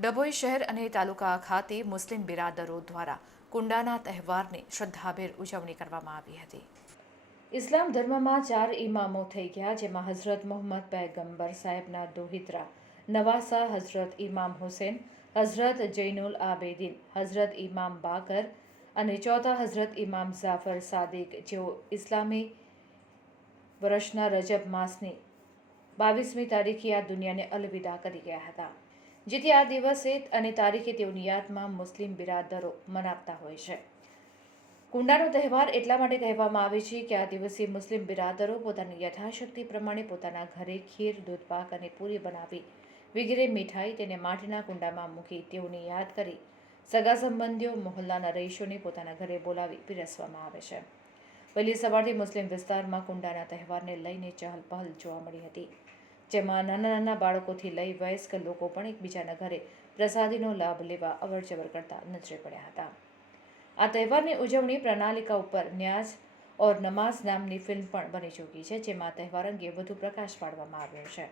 ડભોઈ શહેર અને તાલુકા ખાતે મુસ્લિમ બિરાદરો દ્વારા કુંડાના તહેવારની શ્રદ્ધાભેર ઉજવણી કરવામાં આવી હતી. ઇસ્લામ ધર્મમાં ચાર ઇમામો થઈ ગયા, જેમાં હઝરત મોહમ્મદ પૈગંબર સાહેબના દોહિત્રા, નવાસા હઝરત ઇમામ હુસેન, હઝરત જૈનુલ આબેદીન, હઝરત ઇમામ બાકર અને ચોથા હઝરત ઇમામ જાફર સાદિક, જેઓ ઇસ્લામી વર્ષના રજબ માસની બાવીસમી તારીખે આ દુનિયાને અલવિદા કરી ગયા હતા, જેથી આ દિવસે અને તારીખે તેઓની યાદમાં મુસ્લિમ બિરાદરો મનાવતા હોય છે. કુંડાનો તહેવાર એટલા માટે કહેવામાં આવે છે કે આ દિવસે મુસ્લિમ બિરાદરો પોતાની યથાશક્તિ પ્રમાણે પોતાના ઘરે ખીર દૂધપાક અને પૂરી બનાવી વગેરે મીઠાઈ તેને માટીના કુંડામાં મૂકી તેઓની યાદ કરી સગા સંબંધીઓ, મોહલ્લાના રહીશોને પોતાના ઘરે બોલાવી પીરસવામાં આવે છે. વહેલી સવારથી મુસ્લિમ વિસ્તારમાં કુંડાના તહેવારને લઈને ચહલ પહલ જોવા મળી હતી. જેમાં નાના નાના બાળકોથી લઈ વયસ્ક લોકો પણ એકબીજાના ઘરે પ્રસાદીનો લાભ લેવા અવરજવર કરતા નજરે પડ્યા હતા. આ તહેવારની ઉજવણી પ્રણાલિકા ઉપર ન્યાઝ ઓર નમાઝ નામની ફિલ્મ પણ બની ચૂકી છે, જેમાં તહેવાર અંગે વધુ પ્રકાશ પાડવામાં આવ્યો છે.